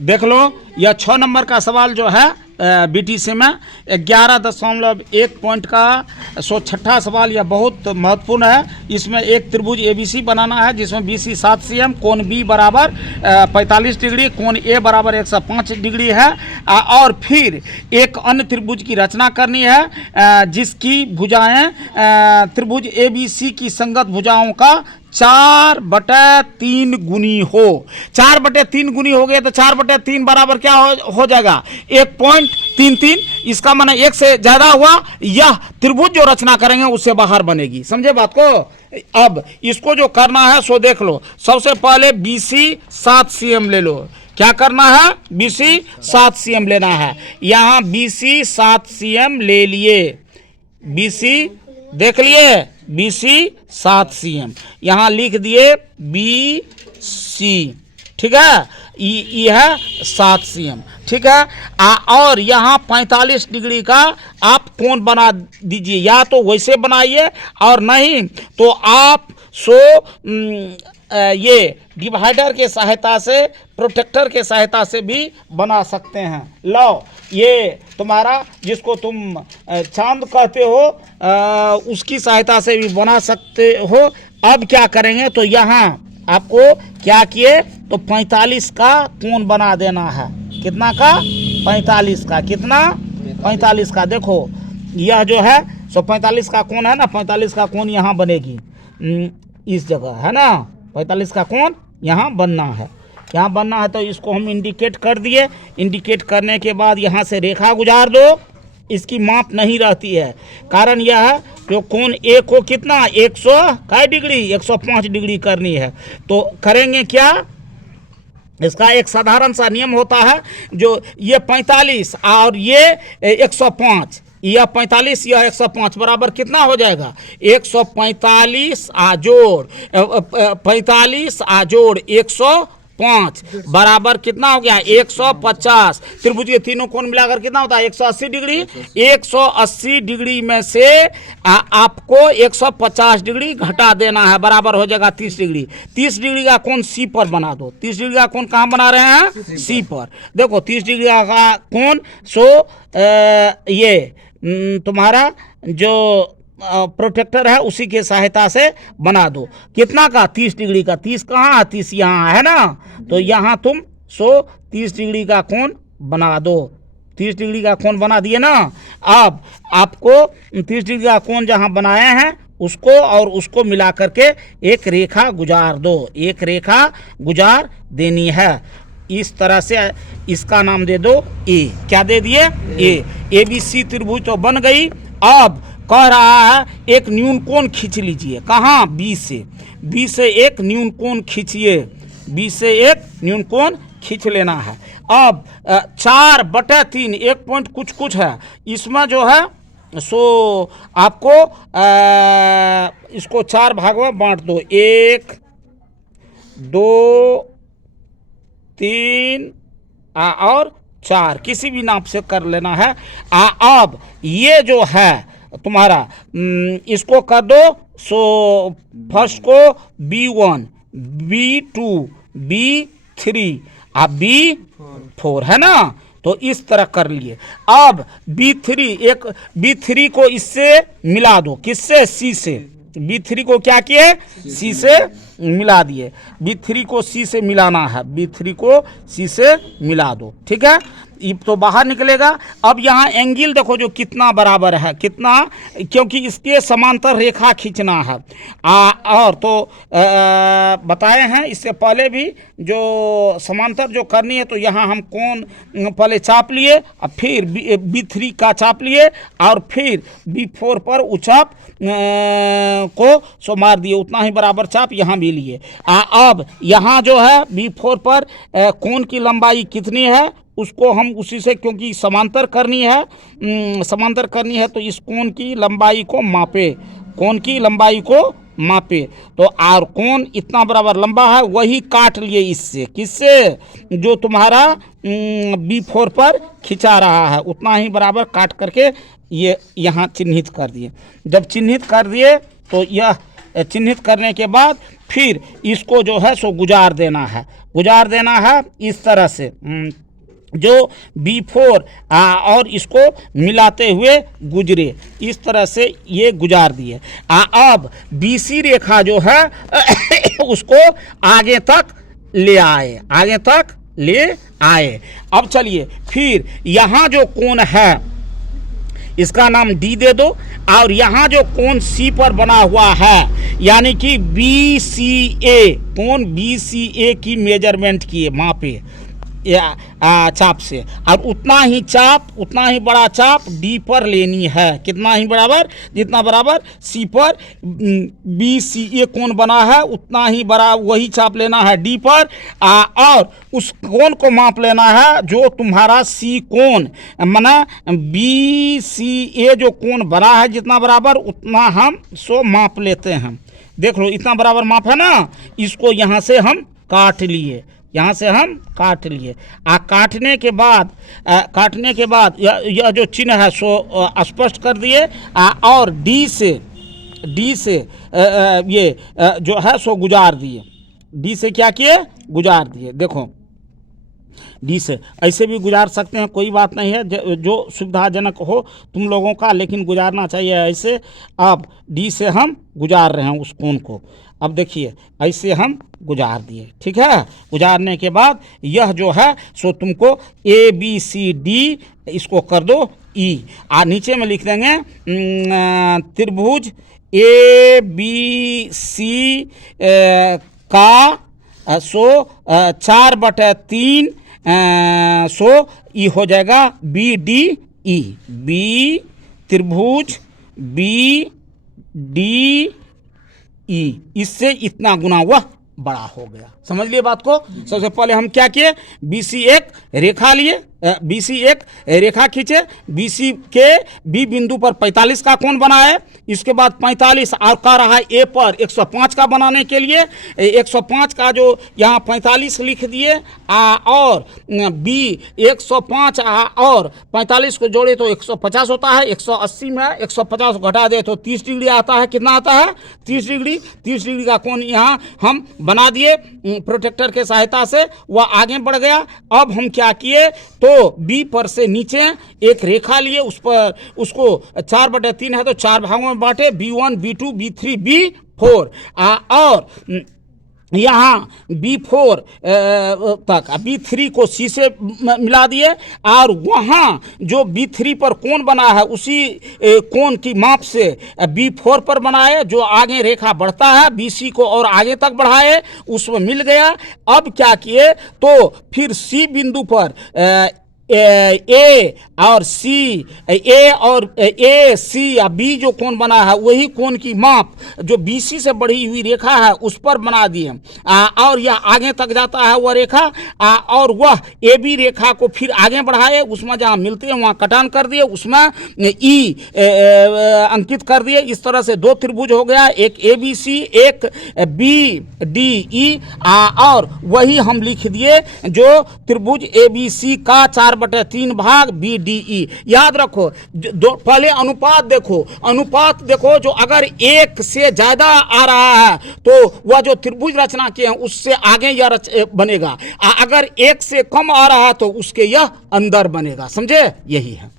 देख लो, यह 6 नंबर का सवाल जो है बीटीसी में 11.1 पॉइंट का 106वां सवाल, यह बहुत महत्वपूर्ण है। इसमें एक त्रिभुज एबीसी बनाना है जिसमें बीसी 7 cm, कोण बी बराबर 45 डिग्री, कोण ए बराबर 105 डिग्री है। और फिर एक अन्य त्रिभुज की रचना करनी है जिसकी भुजाएं त्रिभुज एबीसी की संगत भुजाओं का 4/3 गुनी हो। 4/3 गुनी हो गए तो 4/3 बराबर क्या हो जाएगा? 1.33। इसका माने 1 से ज्यादा हुआ, यह त्रिभुज जो रचना करेंगे उससे बाहर बनेगी। समझे बात को? अब इसको जो करना है सो देख लो। सबसे पहले बीसी 7 cm ले लो। क्या करना है? बीसी 7 cm लेना है। यहां बीसी 7 cm ले लिए, बीसी देख लिए, बीसी 7 cm यहां लिख दिए बी सी, ठीक है। यह है 7 cm, ठीक है। और यहाँ 45 डिग्री का आप कोण बना दीजिए, या तो वैसे बनाइए और नहीं तो आप ये डिवाइडर के सहायता से, प्रोटेक्टर के सहायता से भी बना सकते हैं। लो, ये तुम्हारा जिसको तुम चांद कहते हो उसकी सहायता से भी बना सकते हो। अब क्या करेंगे तो यहाँ आपको क्या किए तो 45 का कोण बना देना है। कितना का? 45 का। कितना? 45 का। देखो यह जो है सो 45 का कोण है ना, 45 का कोण यहाँ बनेगी इस जगह, है ना। 45 का कोण यहाँ बनना है, यहाँ बनना है। तो इसको हम इंडिकेट कर दिए। इंडिकेट करने के बाद यहाँ से रेखा गुजार दो। इसकी माप नहीं रहती है, कारण यह है कि कोण ए को कितना 100 डिग्री 105 डिग्री करनी है। तो करेंगे क्या? इसका एक साधारण सा नियम होता है, जो ये 45 और ये 105, यह 45 यह 105 बराबर कितना हो जाएगा? 145 आजोड़ 45 आजोड़ 105 बराबर कितना हो गया? 150। त्रिभुज के तीनों कोण मिलाकर कितना होता है? 180 डिग्री। 180 डिग्री में से आपको 150 डिग्री घटा देना है, बराबर हो जाएगा 30 डिग्री। 30 डिग्री का कोण सी पर बना दो। 30 डिग्री का कोण कहाँ बना रहे हैं? सी पर। देखो 30 डिग्री का कोण ये तुम्हारा जो प्रोटेक्टर है उसी के सहायता से बना दो। कितना का? 30 डिग्री का। 30 कहाँ है? 30 यहाँ है ना। तो यहाँ तुम 30 डिग्री का कोण बना दो। 30 डिग्री का कोण बना दिए ना। अब आपको 30 डिग्री का कोण जहाँ बनाए हैं उसको और उसको मिला करके एक रेखा गुजार दो। एक रेखा गुजार देनी है इस तरह से। इसका नाम दे दो ए। क्या दे दिए? ए। एबीसी त्रिभुज तो बन गई। अब कह रहा है एक न्यून कोण खींच लीजिए। कहाँ? बी से। बी से एक न्यून कोण खींचिए। बी से एक न्यून कोण खींच लेना है। अब 4/3 1 पॉइंट कुछ है इसमें जो है सो आपको इसको 4 भागों में बांट दो। 1 2 3 और 4 किसी भी नाप से कर लेना है। अब ये जो है तुम्हारा इसको कर दो। सो फर्स्ट को B1 B2 B3 अब B4 है ना। तो इस तरह कर लिए। अब B3 को इससे मिला दो। किससे? C से। B3 को क्या किए? C से मिला दिए। B3 को C से मिलाना है। B3 को C से मिला दो, ठीक है। ये तो बाहर निकलेगा। अब यहाँ एंगल देखो जो कितना बराबर है, कितना, क्योंकि इसके समांतर रेखा खींचना है। और तो बताए हैं इससे पहले भी जो समांतर जो करनी है तो यहाँ हम कोण पहले चाप लिए और फिर B3 का चाप लिए और फिर B4 पर उचाप को सो मार दिए। उतना ही बराबर चाप यहाँ भी लिए। अब यहाँ जो है B4 पर कोण की लंबाई कितनी है उसको हम उसी से, क्योंकि समांतर करनी है तो इस कोण की लंबाई को मापे। कोण की लंबाई को मापे तो और कोण इतना बराबर लंबा है वही काट लिए इससे। किससे? जो तुम्हारा B4 पर खिंचा रहा है उतना ही बराबर काट करके ये यहाँ चिन्हित कर दिए। जब चिन्हित कर दिए तो यह चिन्हित करने के बाद फिर इसको जो है सो गुजार देना है इस तरह से जो B4 और इसको मिलाते हुए गुजरे, इस तरह से ये गुजार दिए। अब BC रेखा जो है उसको आगे तक ले आए। अब चलिए फिर यहाँ जो कोण है इसका नाम D दे दो, और यहाँ जो कोण C पर बना हुआ है यानी कि BCA, कोण BCA की मेजरमेंट किए, मापे चाप से, और उतना ही बड़ा चाप D पर लेनी है। कितना ही बराबर, जितना बराबर C पर BCA कोण बना है उतना ही बड़ा वही चाप लेना है D पर, और उस कोण को माप लेना है जो तुम्हारा C कोण माना BCA जो कोण बना है जितना बराबर उतना हम सो माप लेते हैं। देख लो इतना बराबर माप है ना, इसको यहाँ से हम काट लिए, काटने के बाद यह जो चिन्ह है सो स्पष्ट कर दिए, और D से ये जो है सो गुजार दिए। D से क्या किए, गुजार दिए। देखो D से ऐसे भी गुजार सकते हैं, कोई बात नहीं है, जो सुविधाजनक हो तुम लोगों का, लेकिन गुजारना चाहिए ऐसे। अब D से हम गुजार रहे हैं उस कोण को। अब देखिए ऐसे हम गुजार दिए, ठीक है। गुजारने के बाद यह जो है सो तुमको ABCD इसको कर दो E, नीचे में लिख देंगे त्रिभुज ABC का सो 4/3 सो ई हो जाएगा BDE, B त्रिभुज BDE, इससे इतना गुना वह बड़ा हो गया। समझ लिए बात को। सबसे पहले हम क्या किए, BC एक रेखा लिए, BC एक रेखा खींचे, BC के B बिंदु पर 45 का कोण बनाए, इसके बाद 45 और का रहा A पर 105 का बनाने के लिए 105 का जो यहाँ 45 लिख दिए, और B 105 और 45 को जोड़े तो 150 होता है, 180 में 150 घटा दे तो 30 डिग्री आता है। कितना आता है, 30 डिग्री। 30 डिग्री का कोण यहाँ हम बना दिए प्रोटेक्टर के सहायता से, वह आगे बढ़ गया। अब हम क्या किए तो B पर से नीचे एक रेखा लिए, उस पर उसको 4/3 है तो 4 भागों में बांटे, B1 B2 B3 B4, और यहाँ B4 तक B3 को C से मिला दिए, और वहाँ जो B3 पर कोण बना है उसी कोण की माप से B4 पर बनाए, जो आगे रेखा बढ़ता है BC को और आगे तक बढ़ाए, उसमें मिल गया। अब क्या किए तो फिर C बिंदु पर A और C, A C या B जो कोण बना है वही कोण की माप जो BC से बढ़ी हुई रेखा है उस पर बना दिए, और यह आगे तक जाता है वह रेखा, और वह AB रेखा को फिर आगे बढ़ाए, उसमें जहाँ मिलते हैं वहाँ कटान कर दिए, उसमें E अंकित कर दिए। इस तरह से 2 त्रिभुज हो गया, एक ABC एक BDE, और वही हम लिख दिए जो त्रिभुज ABC का 4/3 भाग BDE। याद रखो, पहले अनुपात देखो, जो अगर 1 से ज्यादा आ रहा है तो वह जो त्रिभुज रचना किए हैं उससे आगे यह बनेगा, अगर 1 से कम आ रहा है तो उसके यह अंदर बनेगा। समझे, यही है।